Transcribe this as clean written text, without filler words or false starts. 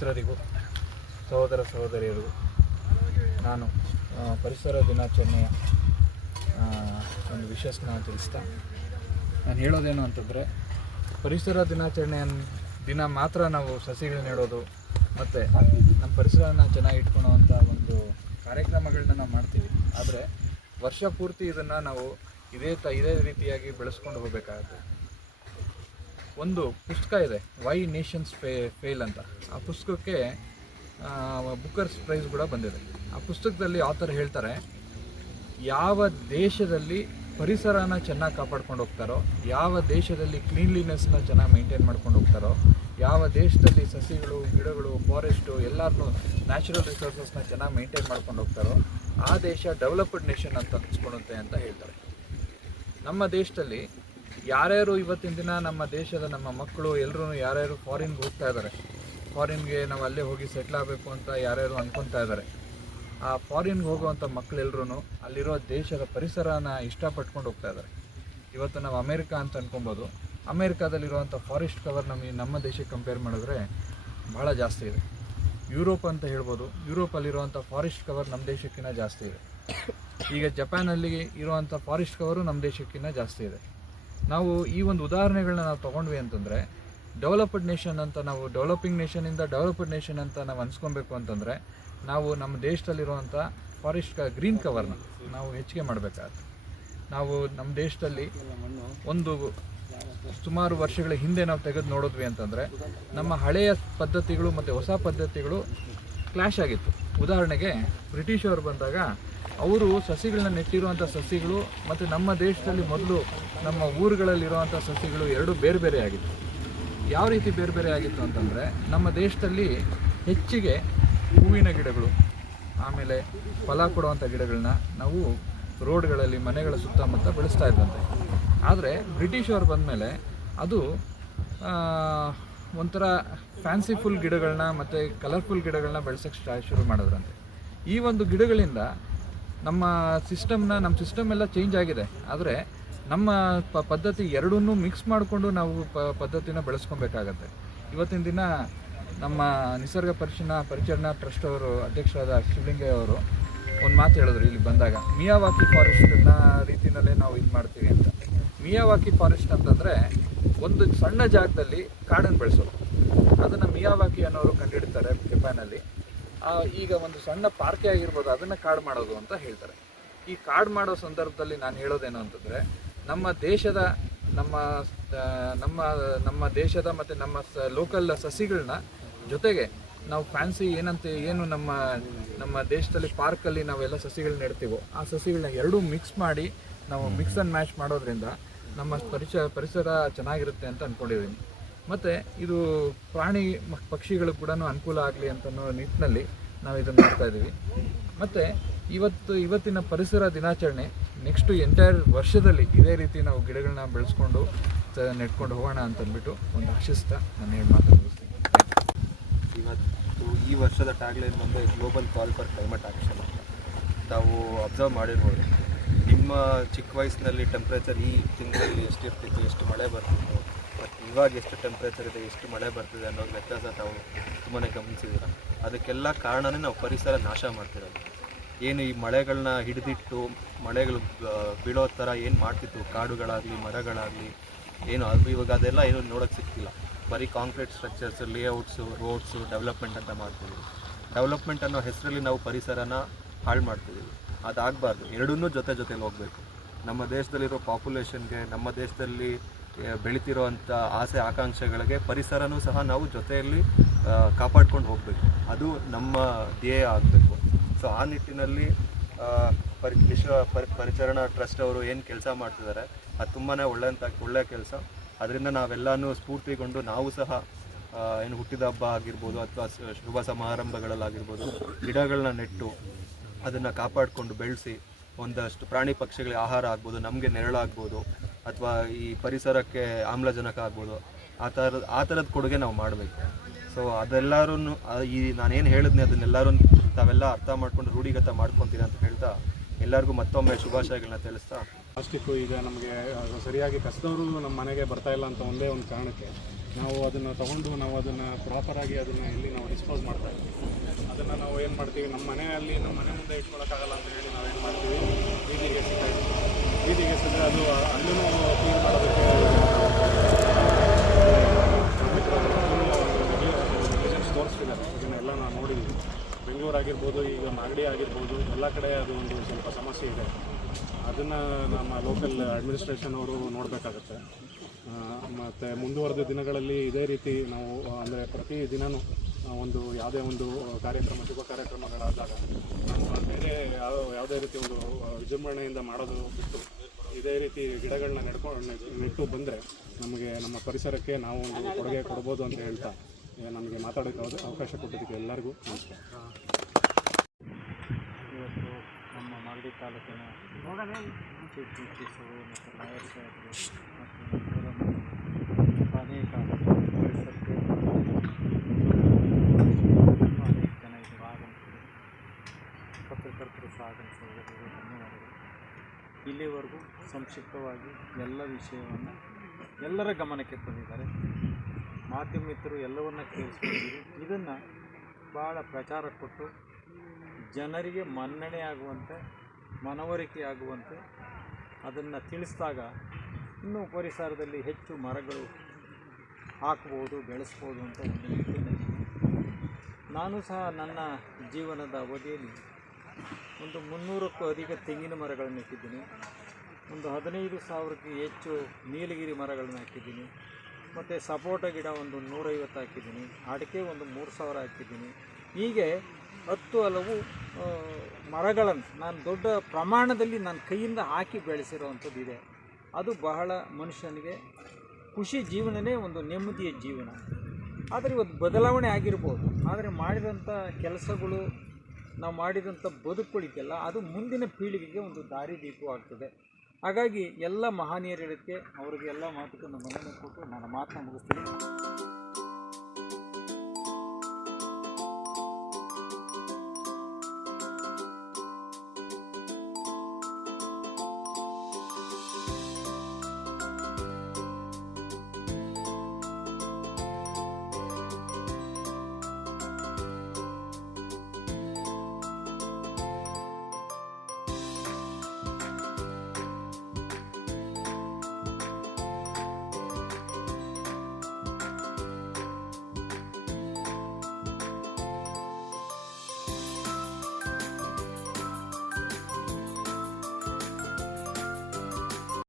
ಮಿತ್ರರಿಗೂ ಸಹೋದರ ಸಹೋದರಿಯರಿಗೂ ನಾನು ಪರಿಸರ ದಿನಾಚರಣೆಯ ಒಂದು ವಿಷಯನ ತಿಳಿಸ್ತಾ ನಾನು ಹೇಳೋದೇನು ಅಂತಂದರೆ, ಪರಿಸರ ದಿನಾಚರಣೆಯ ದಿನ ಮಾತ್ರ ನಾವು ಸಸಿಗಳನ್ನ ನೆಡೋದು ಮತ್ತು ನಮ್ಮ ಪರಿಸರನ ಚೆನ್ನಾಗಿ ಇಟ್ಕೊಳ್ಳೋವಂಥ ಒಂದು ಕಾರ್ಯಕ್ರಮಗಳನ್ನ ನಾವು ಮಾಡ್ತೀವಿ. ಆದರೆ ವರ್ಷ ಪೂರ್ತಿ ಇದನ್ನು ನಾವು ಇದೇ ರೀತಿಯಾಗಿ ಬೆಳೆಸ್ಕೊಂಡು ಹೋಗಬೇಕಾಗುತ್ತೆ. ಒಂದು ಪುಸ್ತಕ ಇದೆ, ವೈ ನೇಷನ್ಸ್ ಫೇಲ್ ಅಂತ. ಆ ಪುಸ್ತಕಕ್ಕೆ ಬುಕರ್ಸ್ ಪ್ರೈಸ್ ಕೂಡ ಬಂದಿದೆ. ಆ ಪುಸ್ತಕದಲ್ಲಿ ಆಥರ್ ಹೇಳ್ತಾರೆ, ಯಾವ ದೇಶದಲ್ಲಿ ಪರಿಸರನ ಚೆನ್ನಾಗಿ ಕಾಪಾಡ್ಕೊಂಡು ಹೋಗ್ತಾರೋ, ಯಾವ ದೇಶದಲ್ಲಿ ಕ್ಲೀನ್ಲಿನೆಸ್ನ ಚೆನ್ನಾಗಿ ಮೇಂಟೈನ್ ಮಾಡ್ಕೊಂಡು ಹೋಗ್ತಾರೋ, ಯಾವ ದೇಶದಲ್ಲಿ ಸಸಿಗಳು, ಗಿಡಗಳು, ಫಾರೆಸ್ಟು ಎಲ್ಲರನ್ನೂ ನ್ಯಾಚುರಲ್ ರಿಸೋರ್ಸಸ್ನ ಚೆನ್ನಾಗಿ ಮೇಂಟೈನ್ ಮಾಡ್ಕೊಂಡು ಹೋಗ್ತಾರೋ ಆ ದೇಶ ಡೆವಲಪ್ಡ್ ನೇಷನ್ ಅಂತ ಅನಿಸ್ಕೊಳ್ಳುತ್ತೆ ಅಂತ ಹೇಳ್ತಾರೆ. ನಮ್ಮ ದೇಶದಲ್ಲಿ ಯಾರ್ಯಾರು ಇವತ್ತಿನ ದಿನ ನಮ್ಮ ದೇಶದ ನಮ್ಮ ಮಕ್ಕಳು ಎಲ್ಲರೂ ಯಾರ್ಯಾರು ಫಾರಿನ್ಗೆ ಹೋಗ್ತಾ ಇದ್ದಾರೆ, ಫಾರಿನ್ಗೆ ನಾವು ಅಲ್ಲೇ ಹೋಗಿ ಸೆಟ್ಲ್ ಆಗಬೇಕು ಅಂತ ಯಾರ್ಯಾರು ಅಂದ್ಕೊತಾ ಇದ್ದಾರೆ, ಆ ಫಾರಿನ್ಗೆ ಹೋಗುವಂಥ ಮಕ್ಕಳೆಲ್ಲರೂ ಅಲ್ಲಿರೋ ದೇಶದ ಪರಿಸರನ ಇಷ್ಟಪಟ್ಕೊಂಡು ಹೋಗ್ತಾ ಇದ್ದಾರೆ. ಇವತ್ತು ನಾವು ಅಮೇರಿಕಾ ಅಂತ ಅನ್ಕೊಬೋದು, ಅಮೇರಿಕಾದಲ್ಲಿರುವಂಥ ಫಾರೆಸ್ಟ್ ಕವರ್ ನಮ್ಮ ದೇಶಕ್ಕೆ ಕಂಪೇರ್ ಮಾಡಿದ್ರೆ ಭಾಳ ಜಾಸ್ತಿ ಇದೆ. ಯುರೋಪ್ ಅಂತ ಹೇಳ್ಬೋದು, ಯುರೋಪಲ್ಲಿರುವಂಥ ಫಾರೆಸ್ಟ್ ಕವರ್ ನಮ್ಮ ದೇಶಕ್ಕಿಂತ ಜಾಸ್ತಿ ಇದೆ. ಈಗ ಜಪಾನಲ್ಲಿ ಇರುವಂಥ ಫಾರೆಸ್ಟ್ ಕವರು ನಮ್ಮ ದೇಶಕ್ಕಿಂತ ಜಾಸ್ತಿ ಇದೆ. ನಾವು ಈ ಒಂದು ಉದಾಹರಣೆಗಳನ್ನ ನಾವು ತೊಗೊಂಡ್ವಿ ಅಂತಂದರೆ, ಡೆವಲಪ್ಡ್ ನೇಷನ್ ಅಂತ ನಾವು ಡೆವಲಪಿಂಗ್ ನೇಷನಿಂದ ಡೆವಲಪ್ಡ್ ನೇಷನ್ ಅಂತ ನಾವು ಅನ್ಸ್ಕೊಬೇಕು ಅಂತಂದರೆ, ನಾವು ನಮ್ಮ ದೇಶದಲ್ಲಿರುವಂಥ ಫಾರೆಸ್ಟ್ ಗ್ರೀನ್ ಕವರ್ನ ನಾವು ಹೆಚ್ಚಿಗೆ ಮಾಡಬೇಕಾಗುತ್ತೆ. ನಾವು ನಮ್ಮ ದೇಶದಲ್ಲಿ ಒಂದು ಸುಮಾರು ವರ್ಷಗಳ ಹಿಂದೆ ನಾವು ತೆಗೆದು ನೋಡಿದ್ವಿ ಅಂತಂದರೆ, ನಮ್ಮ ಹಳೆಯ ಪದ್ಧತಿಗಳು ಮತ್ತು ಹೊಸ ಪದ್ಧತಿಗಳು ಕ್ಲ್ಯಾಶ್ ಆಗಿತ್ತು. ಉದಾಹರಣೆಗೆ ಬ್ರಿಟಿಷವರು ಬಂದಾಗ ಅವರು ಸಸಿಗಳನ್ನ ನೆಟ್ಟಿರುವಂಥ ಸಸಿಗಳು ಮತ್ತು ನಮ್ಮ ದೇಶದಲ್ಲಿ ಮೊದಲು ನಮ್ಮ ಊರುಗಳಲ್ಲಿರುವಂಥ ಸಸಿಗಳು ಎರಡೂ ಬೇರೆ ಬೇರೆ ಆಗಿತ್ತು. ಯಾವ ರೀತಿ ಬೇರೆ ಬೇರೆ ಆಗಿತ್ತು ಅಂತಂದರೆ, ನಮ್ಮ ದೇಶದಲ್ಲಿ ಹೆಚ್ಚಿಗೆ ಹೂವಿನ ಗಿಡಗಳು, ಆಮೇಲೆ ಫಲ ಕೊಡುವಂಥ ಗಿಡಗಳನ್ನ ನಾವು ರೋಡ್ಗಳಲ್ಲಿ ಮನೆಗಳ ಸುತ್ತಮುತ್ತ ಬೆಳೆಸ್ತಾ ಇದ್ದಂತೆ. ಆದರೆ ಬ್ರಿಟಿಷವರು ಬಂದಮೇಲೆ ಅದು ಒಂಥರ ಫ್ಯಾನ್ಸಿಫುಲ್ ಗಿಡಗಳನ್ನ ಮತ್ತು ಕಲರ್ಫುಲ್ ಗಿಡಗಳನ್ನ ಬೆಳೆಸೋಕ್ಕೆ ಶುರು ಮಾಡಿದ್ರಂತೆ. ಈ ಒಂದು ಗಿಡಗಳಿಂದ ನಮ್ಮ ಸಿಸ್ಟಮ್ ಎಲ್ಲ ಚೇಂಜ್ ಆಗಿದೆ. ಆದರೆ ನಮ್ಮ ಪದ್ಧತಿ ಎರಡನ್ನೂ ಮಿಕ್ಸ್ ಮಾಡಿಕೊಂಡು ನಾವು ಪದ್ಧತಿನ ಬೆಳೆಸ್ಕೊಬೇಕಾಗತ್ತೆ. ಇವತ್ತಿನ ದಿನ ನಮ್ಮ ನಿಸರ್ಗ ಪರಿಚರಣಾ ಟ್ರಸ್ಟ್ ಅವರು ಅಧ್ಯಕ್ಷರಾದ ಶಿವಲಿಂಗಯ್ಯ ಅವರು ಒಂದು ಮಾತು ಹೇಳಿದ್ರು ಇಲ್ಲಿ ಬಂದಾಗ, ಮಿಯಾವಾಕಿ ಫಾರೆಸ್ಟ್ನ ರೀತಿಯಲ್ಲೇ ನಾವು ಇದು ಮಾಡ್ತೀವಿ ಅಂತ. ಮಿಯಾವಾಕಿ ಫಾರೆಸ್ಟ್ ಅಂತಂದರೆ ಒಂದು ಸಣ್ಣ ಜಾಗದಲ್ಲಿ ಕಾಡನ್ನು ಬೆಳೆಸೋದು. ಅದನ್ನು ಮಿಯಾವಾಕಿ ಅನ್ನೋರು ಕಂಡುಹಿಡ್ತಾರೆ ಜಪಾನಲ್ಲಿ. ಈಗ ಒಂದು ಸಣ್ಣ ಪಾರ್ಕೆ ಆಗಿರ್ಬೋದು, ಅದನ್ನು ಕಾಡು ಮಾಡೋದು ಅಂತ ಹೇಳ್ತಾರೆ. ಈ ಕಾಡು ಮಾಡೋ ಸಂದರ್ಭದಲ್ಲಿ ನಾನು ಹೇಳೋದೇನು ಅಂತಂದರೆ, ನಮ್ಮ ದೇಶದ ಮತ್ತು ನಮ್ಮ ಲೋಕಲ್ ಸಸಿಗಳನ್ನ ಜೊತೆಗೆ ನಾವು ಫ್ಯಾನ್ಸಿ ಏನು ನಮ್ಮ ದೇಶದಲ್ಲಿ ಪಾರ್ಕಲ್ಲಿ ನಾವೆಲ್ಲ ಸಸಿಗಳನ್ನ ನೆಡ್ತೀವೋ ಆ ಸಸಿಗಳನ್ನ ಎರಡೂ ಮಿಕ್ಸ್ ಮಾಡಿ ನಾವು ಮಿಕ್ಸ್ ಆ್ಯಂಡ್ ಮ್ಯಾಚ್ ಮಾಡೋದ್ರಿಂದ ನಮ್ಮ ಪರಿಸರ ಚೆನ್ನಾಗಿರುತ್ತೆ ಅಂತ ಅಂದ್ಕೊಂಡಿದ್ದೀನಿ. ಮತ್ತು ಇದು ಪ್ರಾಣಿ ಪಕ್ಷಿಗಳು ಕೂಡ ಅನುಕೂಲ ಆಗಲಿ ಅಂತನೋ ನಿಟ್ಟಿನಲ್ಲಿ ನಾವು ಇದನ್ನು ಮಾಡ್ತಾಯಿದ್ದೀವಿ. ಮತ್ತು ಇವತ್ತಿನ ಪರಿಸರ ದಿನಾಚರಣೆ ನೆಕ್ಸ್ಟು ಎಂಟೈರ್ ವರ್ಷದಲ್ಲಿ ಇದೇ ರೀತಿ ನಾವು ಗಿಡಗಳನ್ನ ಬೆಳೆಸ್ಕೊಂಡು ನೆಟ್ಕೊಂಡು ಹೋಗೋಣ ಅಂತಂದ್ಬಿಟ್ಟು ಒಂದು ಆಶಿಸ್ತಾ ನಾನು ಮಾತಾಡ್ತೀನಿ. ಇವತ್ತು ಈ ವರ್ಷದ ಟ್ಯಾಗ್ಲೈನ್ ಬಂದು global call for climate action ಅಂತ. ತಾವು ಅಬ್ಸರ್ವ್ ಮಾಡಿರ್ಬೋದು, ನಿಮ್ಮ ಚಿಕ್ಕ ವಯಸ್ಸಿನಲ್ಲಿ ಟೆಂಪ್ರೇಚರ್ ಈ ತಿಂಗಳಲ್ಲಿ ಎಷ್ಟಿರ್ತಿತ್ತು, ಎಷ್ಟು ಮಳೆ ಬರ್ತಿತ್ತು, ಮತ್ತು ಇವಾಗ ಎಷ್ಟು ಟೆಂಪ್ರೇಚರ್ ಇದೆ, ಎಷ್ಟು ಮಳೆ ಬರ್ತಿದೆ ಅನ್ನೋದು ವ್ಯತ್ಯಾಸ ತಾವು ತುಂಬಾ ಗಮನಿಸಿದ್ದೀರ. ಅದಕ್ಕೆಲ್ಲ ಕಾರಣನೇ ನಾವು ಪರಿಸರ ನಾಶ ಮಾಡ್ತಿರೋದು. ಏನು ಈ ಮಳೆಗಳನ್ನ ಹಿಡಿದಿಟ್ಟು ಮಳೆಗಳು ಬೀಳೋ ಥರ ಏನು ಮಾಡ್ತಿತ್ತು, ಕಾಡುಗಳಾಗಲಿ ಮರಗಳಾಗಲಿ ಏನು, ಅದು ಇವಾಗ ಅದೆಲ್ಲ ಏನು ನೋಡೋಕ್ಕೆ ಸಿಗ್ತಿಲ್ಲ. ಬರೀ concrete structures, layouts, roads, development ಅಂತ ಮಾಡ್ತಿದ್ದೀವಿ. ಡೆವಲಪ್ಮೆಂಟ್ ಅನ್ನೋ ಹೆಸರಲ್ಲಿ ನಾವು ಪರಿಸರನ ಹಾಳು ಮಾಡ್ತಿದ್ದೀವಿ. ಅದಾಗಬಾರ್ದು. ಎರಡನ್ನೂ ಜೊತೆಲಿ ಹೋಗಬೇಕು. ನಮ್ಮ ದೇಶದಲ್ಲಿರೋ ಪಾಪ್ಯುಲೇಷನ್ಗೆ, ನಮ್ಮ ದೇಶದಲ್ಲಿ ಬೆಳೀತಿರೋವಂಥ ಆಸೆ ಆಕಾಂಕ್ಷೆಗಳಿಗೆ ಪರಿಸರನೂ ಸಹ ನಾವು ಜೊತೆಯಲ್ಲಿ ಕಾಪಾಡ್ಕೊಂಡು ಹೋಗಬೇಕು. ಅದು ನಮ್ಮ ಧ್ಯೇಯ ಆಗಬೇಕು. ಸೊ ಆ ನಿಟ್ಟಿನಲ್ಲಿ ವಿಶ್ವ ಪರಿಸರಣಾ ಟ್ರಸ್ಟ್ ಅವರು ಏನು ಕೆಲಸ ಮಾಡ್ತಿದ್ದಾರೆ ಅದು ತುಂಬಾ ಒಳ್ಳೆಯ ಕೆಲಸ. ಅದರಿಂದ ನಾವೆಲ್ಲನೂ ಸ್ಫೂರ್ತಿಗೊಂಡು ನಾವು ಸಹ ಏನು ಹುಟ್ಟಿದ ಹಬ್ಬ ಆಗಿರ್ಬೋದು ಅಥವಾ ಶುಭ ಸಮಾರಂಭಗಳಲ್ಲಾಗಿರ್ಬೋದು ಗಿಡಗಳನ್ನ ನೆಟ್ಟು ಅದನ್ನು ಕಾಪಾಡಿಕೊಂಡು ಬೆಳೆಸಿ ಒಂದಷ್ಟು ಪ್ರಾಣಿ ಪಕ್ಷಿಗಳಿಗೆ ಆಹಾರ ಆಗ್ಬೋದು, ನಮಗೆ ನೆರಳಾಗ್ಬೋದು, ಅಥವಾ ಈ ಪರಿಸರಕ್ಕೆ ಆಮ್ಲಜನಕ ಆಗ್ಬೋದು, ಆ ಥರದ ಕೊಡುಗೆ ನಾವು ಮಾಡಬೇಕು. ಸೊ ಅದೆಲ್ಲರೂ ನಾನೇನು ಹೇಳಿದ್ನಿ ಅದನ್ನೆಲ್ಲರೂ ತಾವೆಲ್ಲ ಅರ್ಥ ಮಾಡ್ಕೊಂಡು ರೂಢಿಗತ ಮಾಡ್ಕೊತೀರ ಅಂತ ಹೇಳ್ತಾ ಎಲ್ಲರಿಗೂ ಮತ್ತೊಮ್ಮೆ ಶುಭಾಶಯಗಳನ್ನ ತಿಳಿಸ್ತಾ, ಪ್ಲಾಸ್ಟಿಕ್ಕು ಈಗ ನಮಗೆ ಸರಿಯಾಗಿ ಕಸದವರು ನಮ್ಮ ಮನೆಗೆ ಬರ್ತಾ ಇಲ್ಲ ಅಂತ ಒಂದೇ ಒಂದು ಕಾರಣಕ್ಕೆ ನಾವು ಅದನ್ನು ತೊಗೊಂಡು ನಾವು ಅದನ್ನು ಪ್ರಾಪರಾಗಿ ಅದನ್ನು ಇಲ್ಲಿ ನಾವು ಡಿಸ್ಪೋಸ್ ಮಾಡ್ತಾ ಇದ್ದೀವಿ. ಅದನ್ನು ನಾವು ಏನು ಮಾಡ್ತೀವಿ, ನಮ್ಮ ಮನೆ ಮುಂದೆ ಇಟ್ಕೊಳ್ಳೋಕ್ಕಾಗಲ್ಲ ಅಂತ ಹೇಳಿ ನಾವೇನು ಮಾಡ್ತೀವಿ, ಬೀದಿಗೆ ಎಸೆದ್ರೆ ಅದು ಅಲ್ಲೂ ಕ್ಲೀನ್ ಮಾಡೋದಕ್ಕೆ ನೆಗ್ಲಿಜೆನ್ಸ್ ತೋರಿಸ್ತಿದ್ದಾರೆ. ಇದನ್ನೆಲ್ಲ ನಾವು ನೋಡಿದ್ದೀವಿ. ಬೆಂಗಳೂರು ಆಗಿರ್ಬೋದು, ಈಗ ಮಾಗಡಿ ಆಗಿರ್ಬೋದು, ಎಲ್ಲ ಕಡೆ ಅದು ಒಂದು ಸ್ವಲ್ಪ ಸಮಸ್ಯೆ ಇದೆ. ಅದನ್ನು ನಮ್ಮ ಲೋಕಲ್ ಅಡ್ಮಿನಿಸ್ಟ್ರೇಷನ್ ಅವರು ನೋಡಬೇಕಾಗತ್ತೆ. ಮತ್ತು ಮುಂದುವರೆದ ದಿನಗಳಲ್ಲಿ ಇದೇ ರೀತಿ ನಾವು ಅಂದರೆ ಪ್ರತಿ ದಿನವೂ ಒಂದು ಯಾವುದೇ ಒಂದು ಕಾರ್ಯಕ್ರಮ, ಶುಭ ಕಾರ್ಯಕ್ರಮಗಳಾದಾಗ ನಾವು ಬೇರೆ ಯಾವುದೇ ರೀತಿ ಒಂದು ವಿಜೃಂಭಣೆಯಿಂದ ಮಾಡೋದು ಬಿಟ್ಟು ಇದೇ ರೀತಿ ಗಿಡಗಳನ್ನ ನೆಟ್ಟು ಬಂದರೆ ನಮಗೆ ನಮ್ಮ ಪರಿಸರಕ್ಕೆ ನಾವು ಒಂದು ಕೊಡುಗೆ ಕೊಡ್ಬೋದು ಅಂತ ಹೇಳ್ತಾ ನಮಗೆ ಮಾತಾಡೋಕ್ಕೆ ಅವಕಾಶ ಕೊಟ್ಟೋದಕ್ಕೆ ಎಲ್ಲರಿಗೂ ನಮಸ್ಕಾರ. ಇವತ್ತು ನಮ್ಮ ಮಾಗಡಿ ತಾಲೂಕಿನ ಚೀಫ್ ಜಸ್ಟಿಸರು ಮತ್ತು ಲಾಯರ್ ಸಾಹೇಬರು ಮತ್ತು ಅನೇಕ ಪರಿಸರಕ್ಕೆ ಅನೇಕ ಜನ ಇದು ಆಗಮಿಸಿದೆ. ಪತ್ರಕರ್ತರು ಸಹ ಆಗಮಿಸಿರೋದು ಧನ್ಯವಾದಗಳು. ಇಲ್ಲಿವರೆಗೂ ಸಂಕ್ಷಿಪ್ತವಾಗಿ ಎಲ್ಲ ವಿಷಯವನ್ನು ಎಲ್ಲರ ಗಮನಕ್ಕೆ ತಂದಿದ್ದಾರೆ. ಮಾಧ್ಯಮ ಮಿತ್ರರು ಎಲ್ಲವನ್ನ ಕೇಳಿಸ್ಕೊಂಡಿದ್ದೀರಿ. ಇದನ್ನು ಭಾಳ ಪ್ರಚಾರ ಕೊಟ್ಟು ಜನರಿಗೆ ಮನ್ನಣೆ ಆಗುವಂತೆ, ಮನವರಿಕೆ ಆಗುವಂತೆ ಅದನ್ನು ತಿಳಿಸಿದಾಗ ಇನ್ನೂ ಪರಿಸರದಲ್ಲಿ ಹೆಚ್ಚು ಮರಗಳು ಹಾಕ್ಬೋದು, ಬೆಳೆಸ್ಬೋದು ಅಂತ ಒಂದು ನಿಟ್ಟಿನಲ್ಲಿ ನಾನು ಸಹ ನನ್ನ ಜೀವನದ ಅವಧಿಯಲ್ಲಿ ಒಂದು 300ಕ್ಕೂ ಅಧಿಕ ತೆಂಗಿನ ಮರಗಳನ್ನು ಇಟ್ಟಿದ್ದೀನಿ. ಒಂದು 15,000ಕ್ಕೂ ಹೆಚ್ಚು ನೀಲಗಿರಿ ಮರಗಳನ್ನು ಹಾಕಿದ್ದೀನಿ. ಮತ್ತು ಸಪೋಟ ಗಿಡ ಒಂದು 150 ಹಾಕಿದ್ದೀನಿ. ಅಡಿಕೆ ಒಂದು 3,000 ಹಾಕಿದ್ದೀನಿ. ಹೀಗೆ 10 ಹಲವು ಮರಗಳನ್ನು ನಾನು ದೊಡ್ಡ ಪ್ರಮಾಣದಲ್ಲಿ ನನ್ನ ಕೈಯಿಂದ ಹಾಕಿ ಬೆಳೆಸಿರೋವಂಥದ್ದು ಇದೆ. ಅದು ಬಹಳ ಮನುಷ್ಯನಿಗೆ ಖುಷಿ ಜೀವನವೇ ಒಂದು ನೆಮ್ಮದಿಯ ಜೀವನ. ಆದರೆ ಇವತ್ತು ಬದಲಾವಣೆ ಆಗಿರ್ಬೋದು, ಆದರೆ ಮಾಡಿದಂಥ ಕೆಲಸಗಳು, ನಾವು ಮಾಡಿದಂಥ ಬದುಕುಗಳಿಗೆಲ್ಲ ಅದು ಮುಂದಿನ ಪೀಳಿಗೆಗೆ ಒಂದು ದಾರಿದೀಪವಾಗ್ತದೆ. ಹಾಗಾಗಿ ಎಲ್ಲ ಮಹನೀಯರಿಗೆ ಅವರಿಗೆ ಎಲ್ಲ ಮಾತುಗಳನ್ನು ಮನ್ನಣೆ ಕೊಟ್ಟು ನಾನು ಮಾತನ್ನ ಮುಗಿಸ್ತೀನಿ.